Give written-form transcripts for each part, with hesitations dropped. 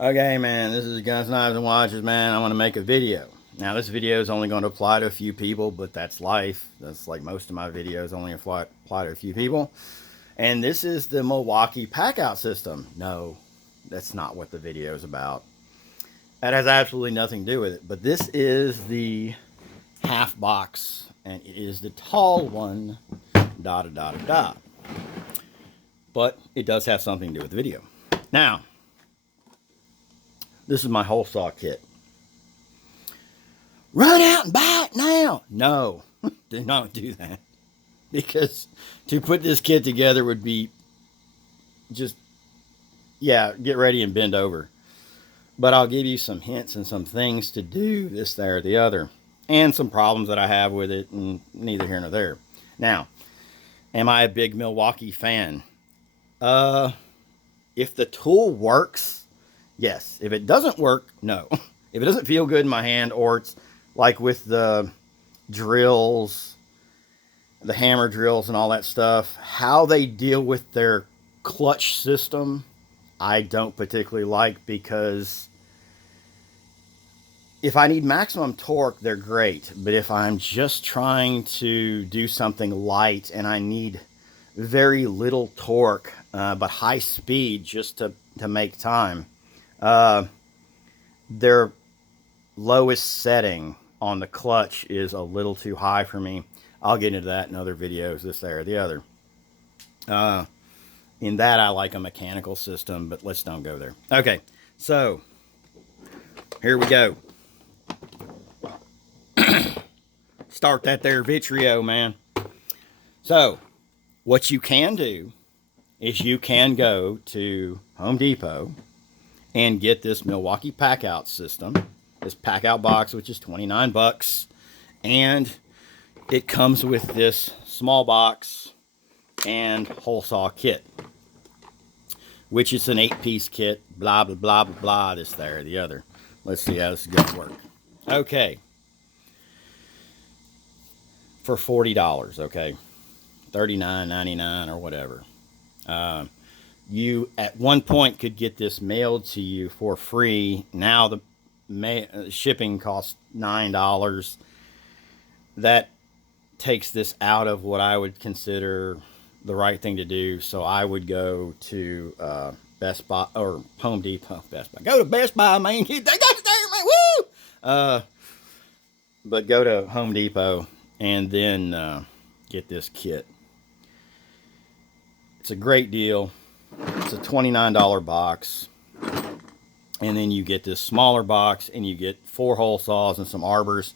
Okay, man, this is Guns, Knives, and Watches, man. I want to make a video. Now, this video is only going to apply to a few people, but that's life. That's like most of my videos only apply to a few people. And this is the Milwaukee Packout System. No, that's not what the video is about. That has absolutely nothing to do with it. But this is the half box, and it is the tall one, da da da da da. But it does have something to do with the video. Now, this is my hole saw kit. Run out and buy it now. No, do not do that. Because to put this kit together would be just, yeah, get ready and bend over. But I'll give you some hints and some things to do, this, there, or the other. And some problems that I have with it, and neither here nor there. Now, am I a big Milwaukee fan? If the tool works, yes. If it doesn't work, no. If it doesn't feel good in my hand, or it's like with the drills, the hammer drills and all that stuff, how they deal with their clutch system, I don't particularly like, because if I need maximum torque, they're great. But if I'm just trying to do something light and I need very little torque, but high speed just to make time, their lowest setting on the clutch is a little too high for me. I'll get into that in other videos, this, there, or the other. In that, I like a mechanical system, but let's don't go there. Okay, so here we go. Start that there Vitrio, man. So, what you can do is you can go to Home Depot and get this Milwaukee Packout system, this Packout box, which is 29 bucks, and it comes with this small box and hole saw kit, which is an 8-piece kit, blah, blah, blah, blah, blah, this, there, the other. Let's see how this is going to work. Okay. For $40, okay? $39.99 or whatever. You, at one point, could get this mailed to you for free. Now the shipping costs $9. That takes this out of what I would consider the right thing to do. So I would go to Best Buy or Home Depot. Best Buy. Go to Best Buy, man. They got it there, man. Woo! But go to Home Depot and then get this kit. It's a great deal. It's a $29 box. And then you get this smaller box, and you get 4 hole saws and some arbors.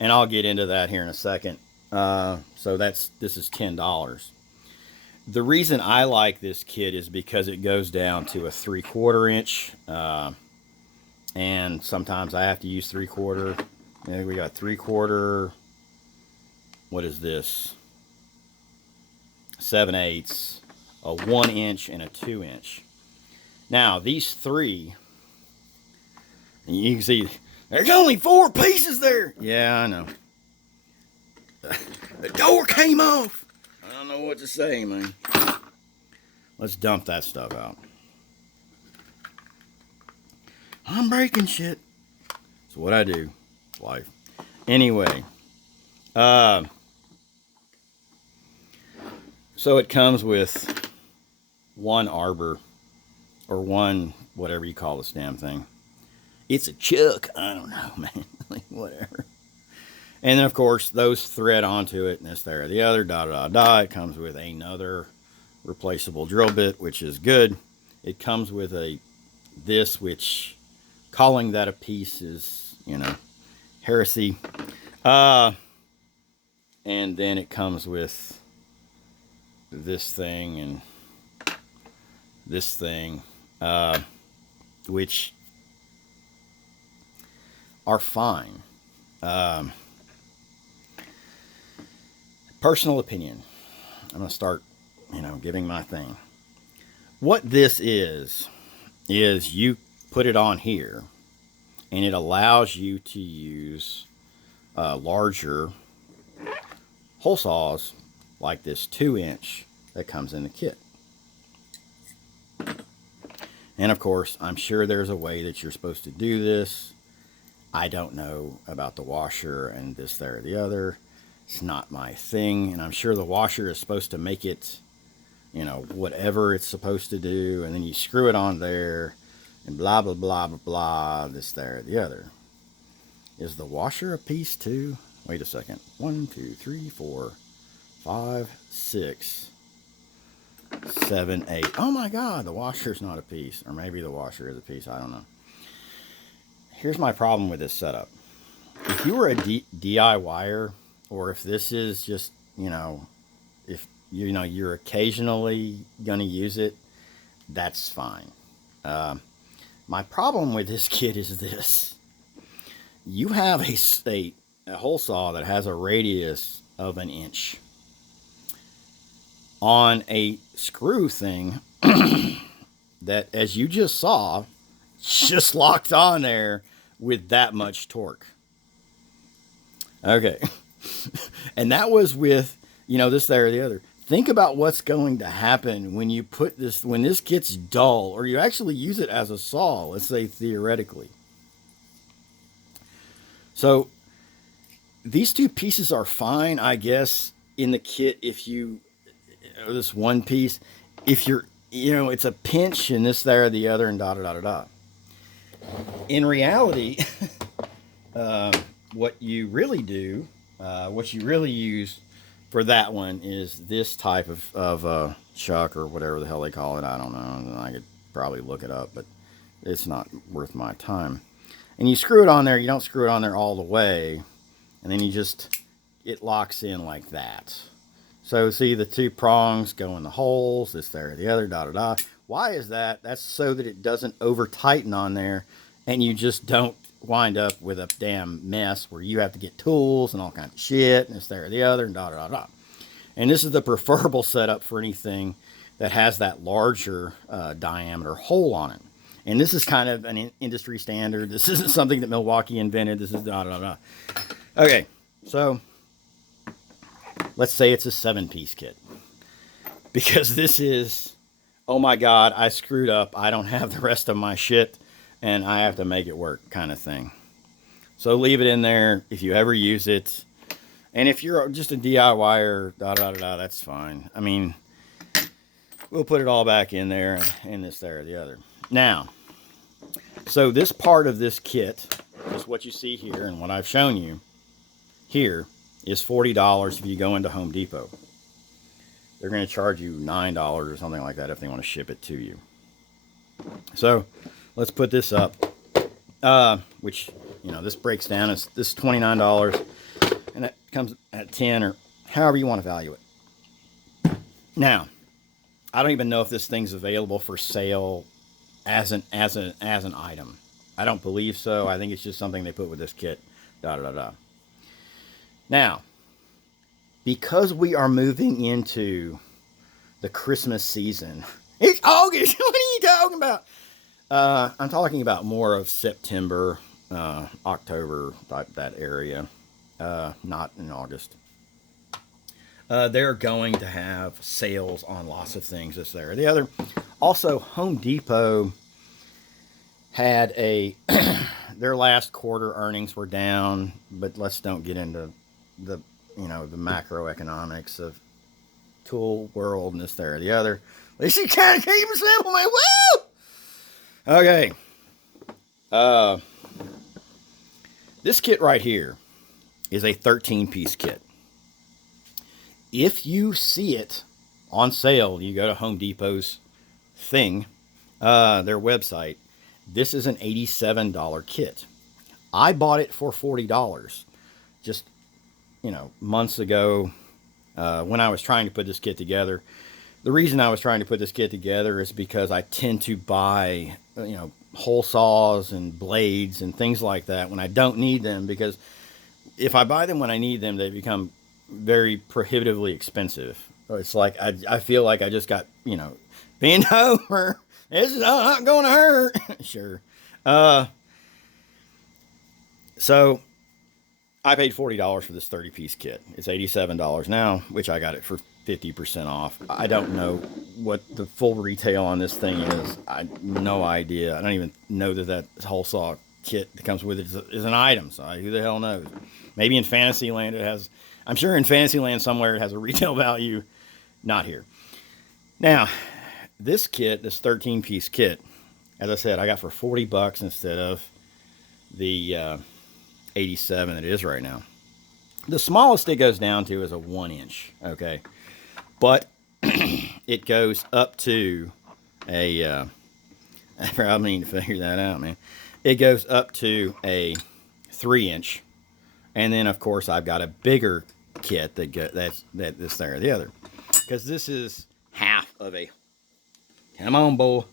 And I'll get into that here in a second. So this is $10. The reason I like this kit is because it goes down to a 3/4 inch. And sometimes I have to use 3/4. And we got 3/4. What is this? 7/8, a 1 inch, and a 2 inch. Now, these three, and you can see there's only 4 pieces there. Yeah, I know. The door came off. I don't know what to say, man. Let's dump that stuff out. I'm breaking shit. That's what I do. It's life. Anyway. So it comes with 1 arbor, or 1, whatever you call this damn thing. It's a chuck. I don't know, man. Like, whatever. And then, of course, those thread onto it, and this, there, the other, da, da, da, da. It comes with another replaceable drill bit, which is good. It comes with this, which calling that a piece is, heresy. And then it comes with this thing and this thing, which are fine. Personal opinion. I'm going to start, giving my thing. What this is you put it on here, and it allows you to use larger hole saws like this 2 inch that comes in the kit. And of course, I'm sure there's a way that you're supposed to do this. I don't know about the washer and this, there, or the other. It's not my thing. And I'm sure the washer is supposed to make it, whatever it's supposed to do. And then you screw it on there and blah, blah, blah, blah, blah, this, there, or the other. Is the washer a piece too? Wait a second. 1, 2, 3, 4, 5, 6, 7, 8. Oh my God, the washer's not a piece. Or maybe the washer is a piece. I don't know. Here's my problem with this setup. If you were a DIYer, or if this is just, if you're occasionally going to use it, that's fine. My problem with this kit is this. You have a hole saw that has a radius of 1 inch on a screw thing that, as you just saw, just locked on there with that much torque. Okay. And that was with, this, there, or the other. Think about what's going to happen when you put this, when this gets dull, or you actually use it as a saw, let's say theoretically. So these two pieces are fine, I guess, in the kit if you, this one piece, if you're, it's a pinch and this, there, or the other, and da, da, da, da, da. In reality, what you really do, what you really use for that one is this type of chuck, or whatever the hell they call it. I don't know. I could probably look it up, but it's not worth my time. And you screw it on there. You don't screw it on there all the way. And then it locks in like that. So see the two prongs go in the holes, this, there, or the other, da, da, da. Why is that? That's so that it doesn't over tighten on there and you just don't wind up with a damn mess where you have to get tools and all kinds of shit and this, there, or the other, and da, da, da, da. And this is the preferable setup for anything that has that larger diameter hole on it. And this is kind of an industry standard. This isn't something that Milwaukee invented. This is da, da, da. Okay, so let's say it's a 7-piece kit. Because this is, oh my God, I screwed up. I don't have the rest of my shit, and I have to make it work kind of thing. So leave it in there if you ever use it. And if you're just a DIYer, da, da, da, da, that's fine. I mean, we'll put it all back in there, and this, there, or the other. Now, so this part of this kit is what you see here, and what I've shown you here is $40 if you go into Home Depot. They're going to charge you $9 or something like that if they want to ship it to you. So let's put this up, which, this breaks down. This is $29, and it comes at 10 or however you want to value it. Now, I don't even know if this thing's available for sale as an item. I don't believe so. I think it's just something they put with this kit. Da, da, da, da. Now, because we are moving into the Christmas season, it's August. What are you talking about? I'm talking about more of September, October, that area, not in August. They're going to have sales on lots of things, this, there, or the other. Also, Home Depot had their last quarter earnings were down, but let's don't get into the macroeconomics of tool world and this, there, or the other. At least you kind of keep it simple, man. Woo! Okay. This kit right here is a 13-piece kit. If you see it on sale, you go to Home Depot's thing, their website, this is an $87 kit. I bought it for $40 just, months ago when I was trying to put this kit together. The reason I was trying to put this kit together is because I tend to buy, hole saws and blades and things like that when I don't need them, because if I buy them when I need them, they become very prohibitively expensive. It's like I feel like I just got, bent over. This is not going to hurt. Sure. So I paid $40 for this 30-piece kit. It's $87 now, which I got it for 50% off. I don't know what the full retail on this thing is. I no idea. I don't even know that hole saw kit that comes with it is an item. So who the hell knows? Maybe in Fantasyland it has. I'm sure in Fantasyland somewhere it has a retail value. Not here. Now, this kit, this 13-piece kit, as I said, I got for $40 instead of the 87 it is right now. The smallest it goes down to is a 1-inch. Okay. But it goes up to a, I probably need to figure that out, man. It goes up to a 3-inch. And then, of course, I've got a bigger kit that's this there or the other. Because this is half of a, come on, boy.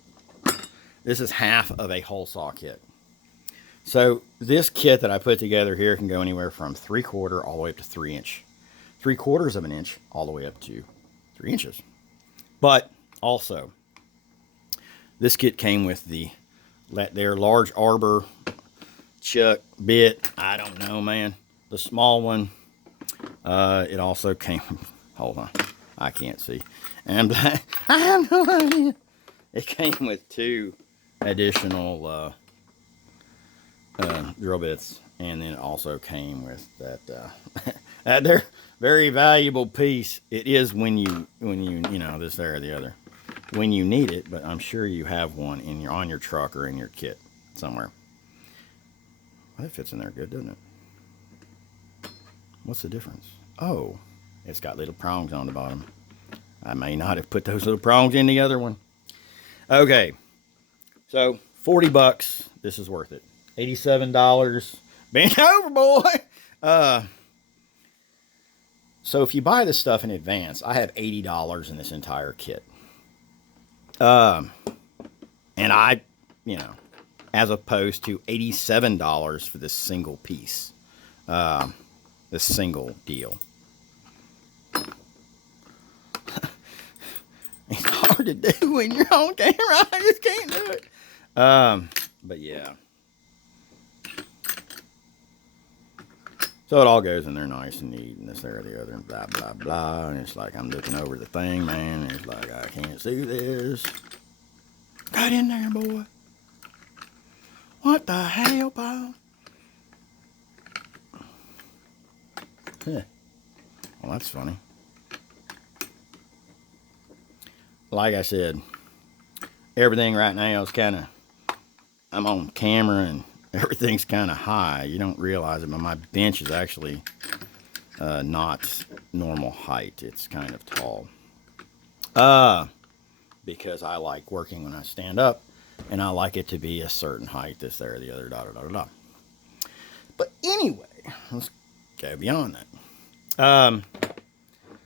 This is half of a hole saw kit. So this kit that I put together here can go anywhere from 3/4 all the way up to 3-inch. 3/4 of an inch all the way up to 3 inches. But also, this kit came with their large arbor chuck bit. I don't know, man. The small one. It also came. Hold on, I can't see. And I have no idea. It came with 2 additional drill bits, and then it also came with that they're very valuable piece. It is when you know this there or the other when you need it, but I'm sure you have one on your truck or in your kit somewhere. Well, that fits in there good, doesn't it? What's the difference? Oh, it's got little prongs on the bottom. I may not have put those little prongs in the other one. Okay, so $40. This is worth it. $87. Bend over, boy. So if you buy this stuff in advance, I have $80 in this entire kit. And I, as opposed to $87 for this single piece, this single deal. It's hard to do when you're on camera. I just can't do it. But yeah. So it all goes in there nice and neat, and this there or the other, and blah, blah, blah. And it's like I'm looking over the thing, man. And it's like, I can't see this. Got in there, boy. What the hell, Paul? Huh. Well, that's funny. Like I said, everything right now is kind of, I'm on camera and everything's kind of high. You don't realize it, but my bench is actually not normal height. It's kind of tall. Because I like working when I stand up, and I like it to be a certain height, this, there, the other, da, da, da, da. But anyway, let's go beyond that.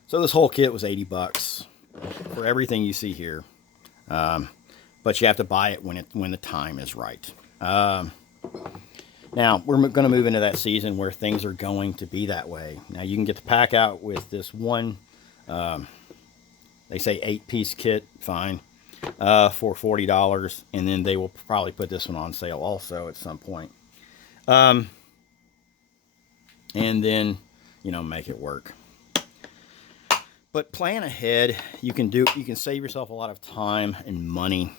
So this whole kit was $80 for everything you see here. But you have to buy it when the time is right. Now, we're going to move into that season where things are going to be that way. Now, you can get the pack out with this one, they say 8-piece kit, fine, for $40. And then they will probably put this one on sale also at some point. And then, make it work. But plan ahead. You can save yourself a lot of time and money,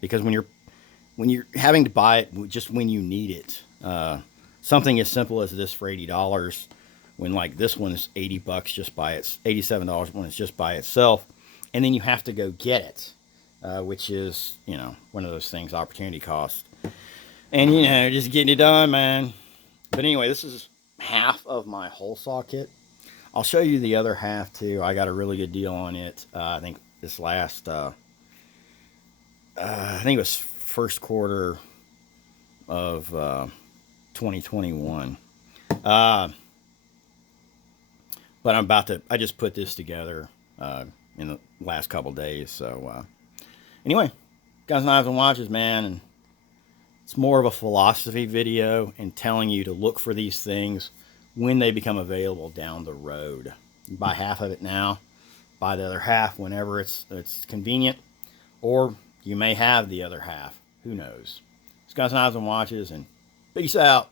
because when you're having to buy it just when you need it, something as simple as this for $80, when like this one is $80 just by its $87 when it's just by itself, and then you have to go get it, which is one of those things, opportunity cost, and just getting it done, man. But anyway, this is half of my hole saw kit. I'll show you the other half too. I got a really good deal on it. I think this last, I think it was first quarter of 2021. But I just put this together in the last couple days. So anyway, guns, knives, and watches, man. And it's more of a philosophy video and telling you to look for these things when they become available down the road. You buy half of it now, buy the other half whenever it's convenient, or you may have the other half. Who knows? It's Guns, Knives, and Watches, and peace out.